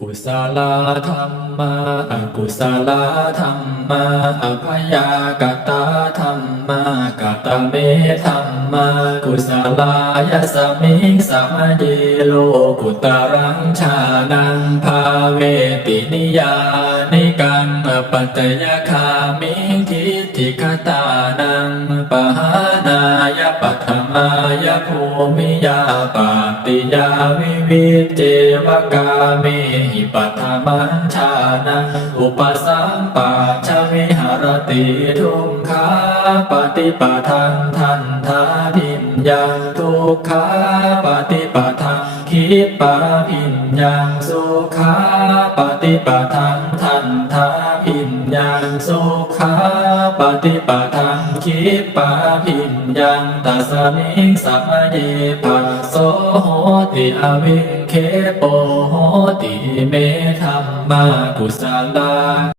กุศลธรรมะอกุศลธรรมะอภยากตาธรรมะกตเมธรรมะกุศลายสมิงสมเยโลกุตรังชานังภาเวตินิยานิกังปัจจยคามิ ทิฏฐิคตานังปหานายปัทมายภูมิยาปาติยาวิวิจเจวกาเมหิปัทมัญชานังอุปสัมปัชวิหารติทุกขาปฏิปทังทันทาพิญญังทุกขาปฏิปทังคิปาพิญญังสุขาปฏิปทังทันทา พินยังสุขาปฏิปทังคิปาพินยังตัสมิงสัมเยปัสโสโหติอวิเคโปโหติเมธรรมากุศลา